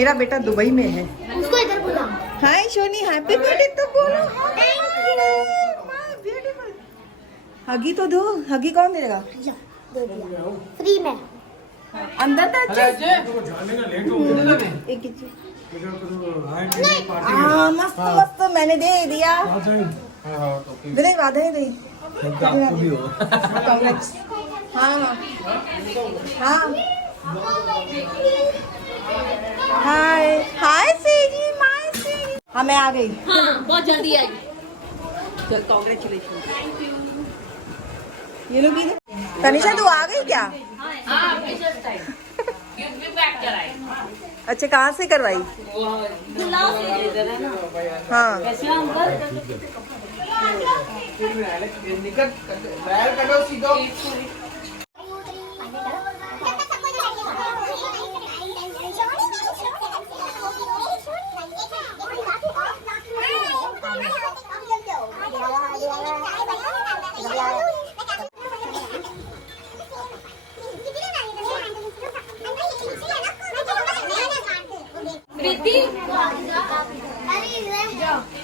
मेरा बेटा दुबई में है। उसको इधर बुला। हाय शोनी, हैप्पी बर्थडे तो बोलो। ब्यूटीफुल। हगी तो दो। हगी कौन देगा? फ्री में। अंदर था अच्छा। मस्त मस्त मैंने दे दिया। विनय वादा ही नहीं। हाँ हाँ। हाय हाय सेजी, माय सेजी। हाँ मैं आ गई। हाँ बहुत जल्दी आई। चल कांग्रेचुलेशन। ये लोग तनिषा तू आ गई क्या? अच्छा कहाँ से करवाई? हाँ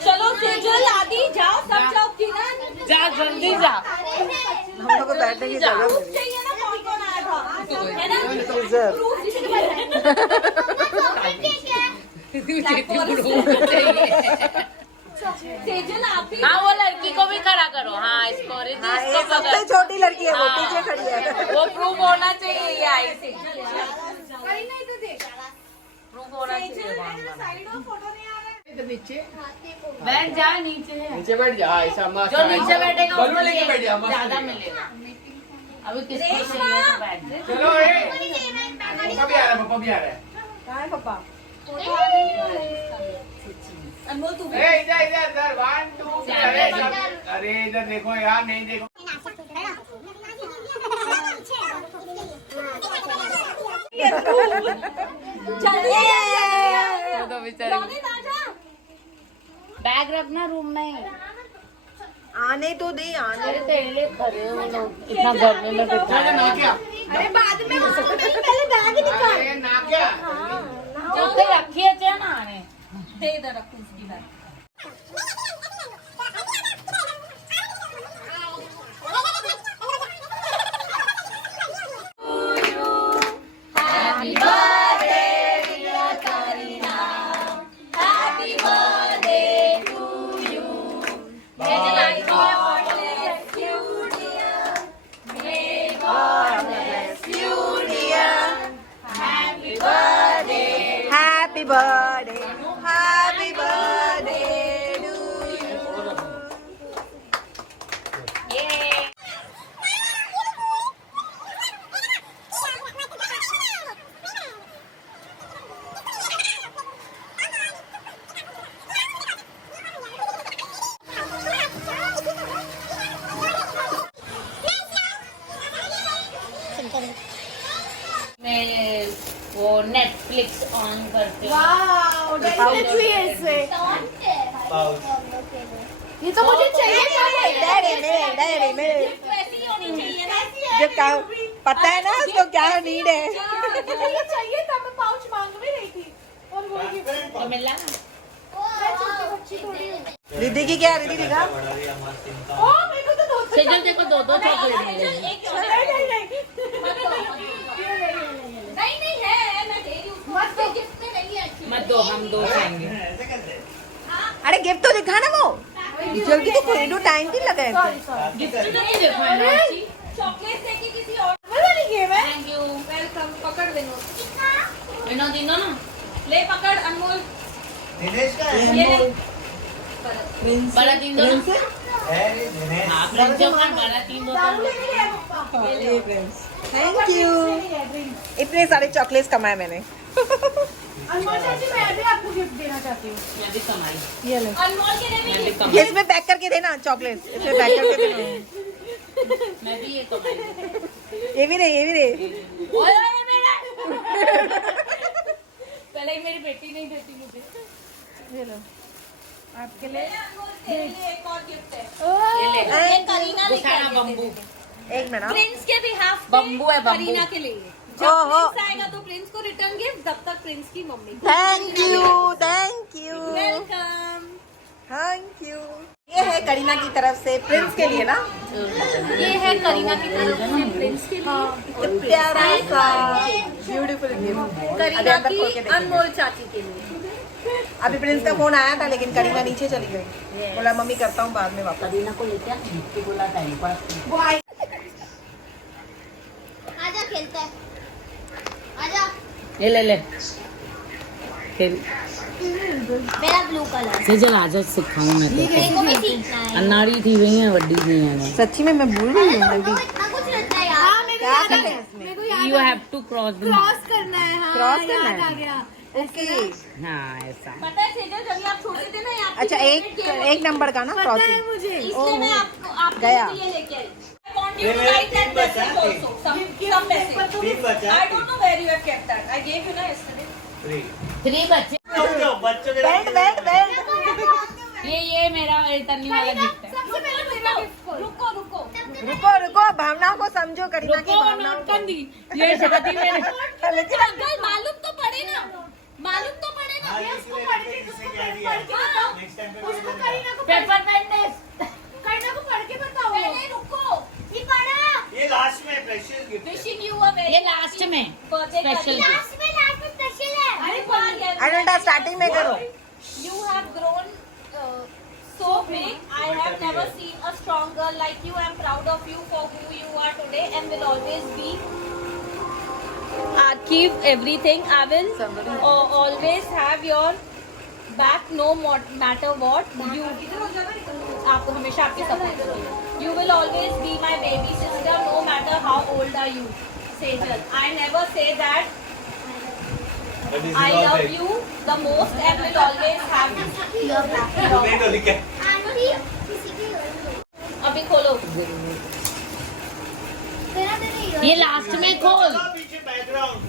चलो सेजल आदि जाओ, सब जाओ। किरण जा, जल्दी जा। हम लोग को बैठने की जगह मिली। चाहिए ना, कौन कौन आया था है ना? सेजल आप ही। हाँ वो लड़की को भी खड़ा करो। हाँ इसको हाँ, ये सबसे छोटी लड़की है, वो पीछे खड़ी है। वो प्रूफ होना चाहिए। ये आई थी प्रूफ होना चाहिए। बैठ जा नीचे बैठ जा ऐसा मस्त। जो नीचे बैठेगा बलून लेके बैठ जा, मस्त ज्यादा है। मिलेगा। अभी किसको चाहिए तो बैठ जा। चलो पापा भी आ रहा है, पापा भी आ रहा है। कहाँ है पापा? अनमोल तू भी। इधर इधर इधर 1 2 अरे इधर देखो यार, नहीं देखो। तो बेचारे बैग रखना रूम में। आने तो दे, आने। अरे तेरे लिए खड़े हो लोग, इतना गर्मी में बैठा है। ना क्या? अरे बाद में पहले बैग निकाल। अरे ना क्या? जो तो रखिए थे ना आने। दे इधर रखो उसकी bag. Happy birthday, happy birthday to you. मैं वो नेटफ्लिक्स ऑन करती हूँ। वाओ, डेफिनेटली ऐसे। ये तो मुझे चाहिए। डैडी मेरे वैसी ही होनी चाहिए ना। जब क्या पता है ना उसको क्या नीड है। मुझे चाहिए था, मैं पाउच मांग भी रही थी। और वो गिफ्ट तो मिला ना। बच्ची थोड़ी है। दीदी की क्या? दीदी दिखा। ओ मेरे को तो दो सेजल देखो दो चॉकलेट मिले। नहीं नहीं है, मैं दे रही हूँ। मत दो, गिफ्ट में नहीं है actually। मत दो, हम दो खाएंगे। अरे गिफ्ट तो दिखा ना वो। जल्दी तो कोई टाइम भी लगा है। गिफ्ट तो नहीं देखो है ना। चॉकलेट देके किसी और वाली गेम है। Thank you. वेलकम। पकड़ विनोद। विनोद दिनो ना। ले पकड़ अनमोल। दिनेश का ये ले। बड़ा तीन दो ना। है दिनेश। हाँ फ्रेंड्स जो खान बड़ा तीन दो। दारू लेने गया पापा। Thank you. इतने सारे चॉकलेट्स कमाए मैंने। अनमोल चाची, मैं भी आपको गिफ्ट देना चाहती हूँ। मैं भी कमाई। ये ले। अनमोल के लिए मैं भी भी। कमाई। इसमें पैक करके देना चॉकलेट। इसमें पैक करके देना। मैं भी ये कमाई। ये भी रहे। ओए ओए मेरा। पहले ही मेरी बेटी नहीं देती मुझे। ये लो आपके लिए। अनमोल तेरे लिए एक और गिफ्ट है। ये ले। अरे, ये करीना गुसाना लेकर बम्बू। एक मिनट। प्रिंस के भी हाफ बम्बू है, बम्बू। करीना के लिए। जब ओहो। प्रिंस आएगा तो प्रिंस को रिटर्न गिफ्ट, तब तक प्रिंस की मम्मी को। Thank you welcome. Thank you. ये है करीना की तरफ से प्रिंस के लिए ना, ये है करीना की तरफ से प्रिंस के लिए प्यारा सा ब्यूटीफुल गिफ्ट। करीना की अनमोल चाची के लिए। अभी प्रिंस का फोन आया था लेकिन करीना नीचे चली गई, बोला मम्मी करता हूँ बाद में वापस। करीना को लेके आ, बोला टाइम पास। वो आई आजा खेलते हैं, आजा। ये ले खेल। मेरा ब्लू कलर सेजल आजा सिखाऊं मैं तो। मेरे को भी सीखना है। अन्नाड़ी थी वही है, वड्डी नहीं है। सच्ची में मैं भूल गई हूँ तुमको इतना कुछ रहता है यार। क्या करते हैं इसमें, यू हैव टू क्रॉस करना है। हाँ, क्रॉस करना याद आ है। गया। ओके हाँ ऐसा। पता है सेजल, जब आप छोटे थे ना, ये आपकी अच्छा, favorite game होती एक नंबर का ना पता है क्रॉसिंग। मुझे। इसलिए मैं आपको गया। ये लेके आई। I want you to write that message also. Some message. I don't know where you have kept that. I gave you na yesterday. 3 बच्चे। Belt belt belt. ये मेरा तन्नी वाला गिफ्ट है। सबसे पहले मेरा गिफ्ट खोल। रुको। रुको रुको, भावना को समझो, करीना की रुको, भावना नोट को। कर दी। ये शादी में लेकिन अंकल मालूम तो पड़े ना। उसको पढ़ के बताओ। उसको करीना को पेपर पेंडेस। करीना को पढ़ के बताओ। पहले रुको। ये पढ़ा। ये लास्ट में प्रेशियस गिफ्ट है। Wishing you a very ये लास्ट में birthday स्पेशल का लास्ट में स्पेशल है। अरे बात अनंता स्टार्टिंग में करो। You have grown so big. I have never seen a strong girl like you. I'm proud of you for who you are today and will always be. Keep everything. I will always have your back no matter what. You आपको हमेशा आपके support करूँगी. You will always be my baby sister no matter how old are you. Sejal, I never say that. I love you the most and will always have you. नहीं तो लिखे। Aunty किसी की अभी खोलो. तेरा तेरे ये लास्ट में खोल। पीछे बैकग्राउंड।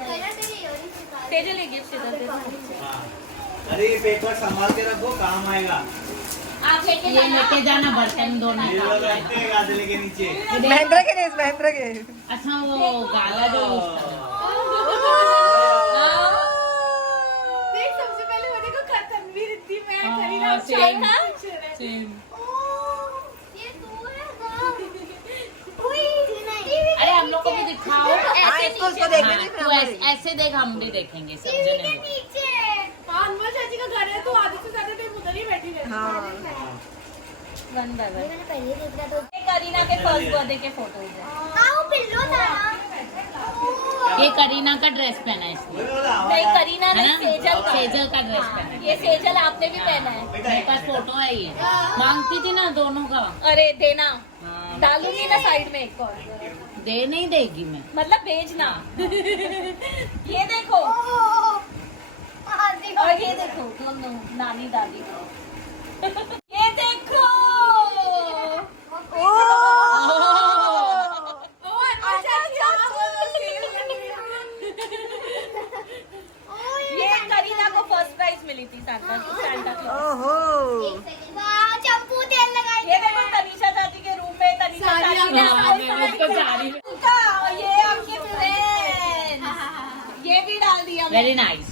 तेरा तेरे इयरिंग्स निकाल। सेजल ये गिफ्ट इधर दे दो. अरे ये पेपर संभाल के रखो, काम आएगा। आप लेके ये जाना. लेके जाना बर्तन धोने ये का। लोग रखते हैं गाजले के नीचे। महेंद्र के नहीं, महेंद्र के। अच्छा वो गाला जो देख सबसे पहले होने को तनवीर थी, मैं हाँ, करीना same. सेम। ये तू है ना। कोई नहीं। अरे हम लोग को भी दिखाओ। हाँ, इसको उसको देखने हाँ, दे तू फिर ऐसे देख, हम भी देखेंगे सब टीवी के जने। नीचे। अनमोल चाची का घर है, तो आधे से ज्यादा टाइम उधर ही बैठी रहती है। हाँ। One by one. मैंने पहले देख लिया तो। ये करीना के फर्स्ट बर्थडे के फोटोज हैं. आओ पिल्लो था। ये करीना का ड्रेस पहना है इसने। नहीं, करीना है ने ना? सेजल का. सेजल का ड्रेस पहना है। ये सेजल आपने भी पहना है. मेरे पास फोटो है ये। मांगती थी ना दोनों का। अरे देना. हाँ, डालूंगी ना साइड में एक और. दे नहीं देगी मैं। मतलब भेजना. ये देखो और ये देखो दोनों नानी दादी. ये देखो. ये करीना को फर्स्ट प्राइज मिली थी सांता क्लॉज. ओहो। वाह, चंपू तेल लगाई। ये देखो तनीषा चाची के रूम में तनीषा चाची ने हाँ, मेरे को सारी। उनका, ये आपके फ्रेंड. ये भी डाल दिया वेरी नाइस।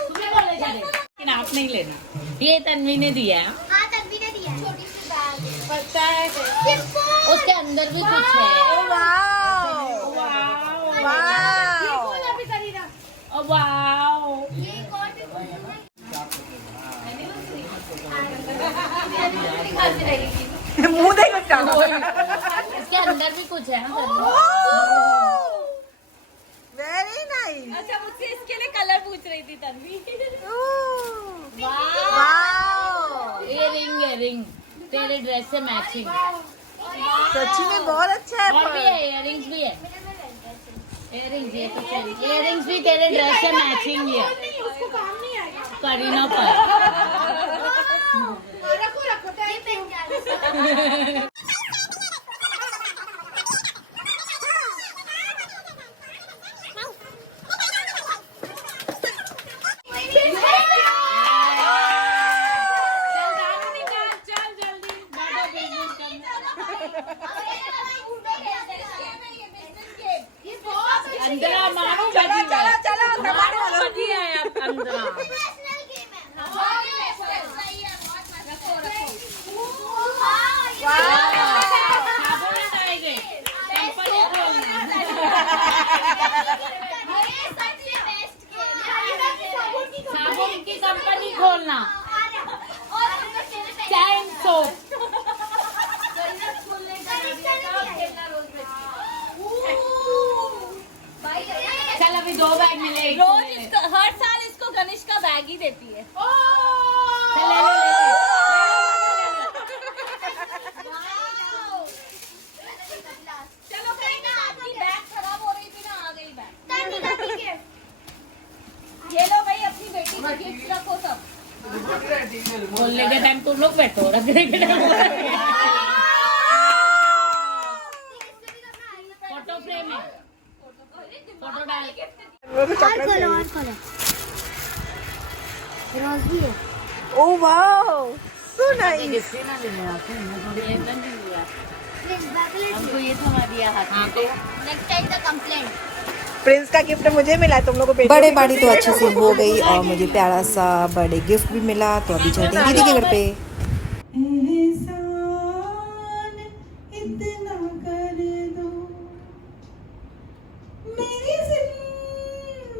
लेकिन आप नहीं लेना, ये तन्वी ने दिया है। हाँ, तन्वी ने दिया। छोटी सी बैग। पता है. सिंपल। उसके अंदर भी कुछ है। Wow wow. अभी करीना। वाओ। ये कौन सी मुंह देख उसका। इसके अंदर भी कुछ है। Very nice. अच्छा, मुझसे इसके लिए कलर पूछ रही थी तन्वी. वाओ। ये रिंग है, रिंग तेरे ड्रेस से मैचिंग। सच्ची में बहुत अच्छा है। और भी है, इयररिंग्स भी है। इयररिंग्स ये तो चाहिए। इयररिंग्स भी तेरे ड्रेस से मैचिंग ही है। नहीं, उसको काम नहीं आएगा। करीना पर। रखो रखो, थैंक यू। अंदरा मानो चलो चलो चलो सामान वालो। बढ़िया है आप अंदरा साबुन की कंपनी खोलना चैन सोप चल अभी 2 बैग मिले रोज इसको हर साल इसको गणेश का बैग ही देती है। चल ले ले चलो कहीं ना आपकी बैग खराब हो रही थी ना, आ गई बैग। ये लो भाई अपनी बेटी को गिफ्ट रखो सब। बोलने के टाइम तुम लोग बैठो रखने के टाइम फोटो फ्रेम है फोटो डाल रोज भी है। Oh wow so nice. हमको ये थमा दिया हाथ में next time the complaint. Prince का गिफ्ट मुझे मिला है, तुम लोगों को बर्थडे पार्टी तो अच्छे से हो गई और मुझे प्यारा सा बर्थडे गिफ्ट भी मिला। तो अभी चलते हैं दीदी के घर पे। इतना कर दो मेरी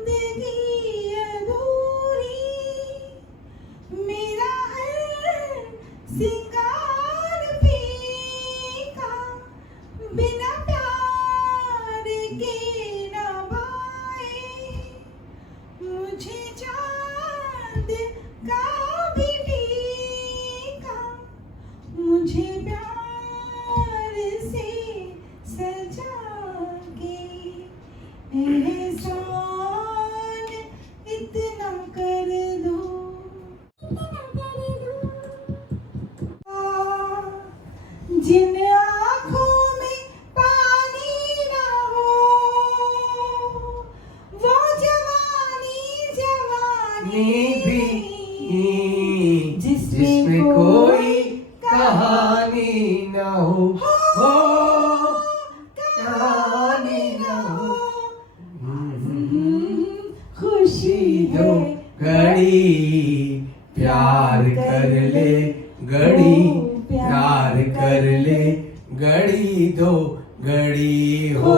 जिंदगी अधूरी, मेरा हर सिंगार फीका, बिना प्यार के न भाए, मुझे चांद का भी फीका, मुझे प्यार से सजा के एहसान इतना कर दो, जिन आँखों में पानी ना हो, वो जवानी जवानी भी जिसमें कोई कहानी ना हो कहानी ना हो, खुशी दो घड़ी प्यार कर ले घड़ी प्यार कर ले घड़ी दो घड़ी हो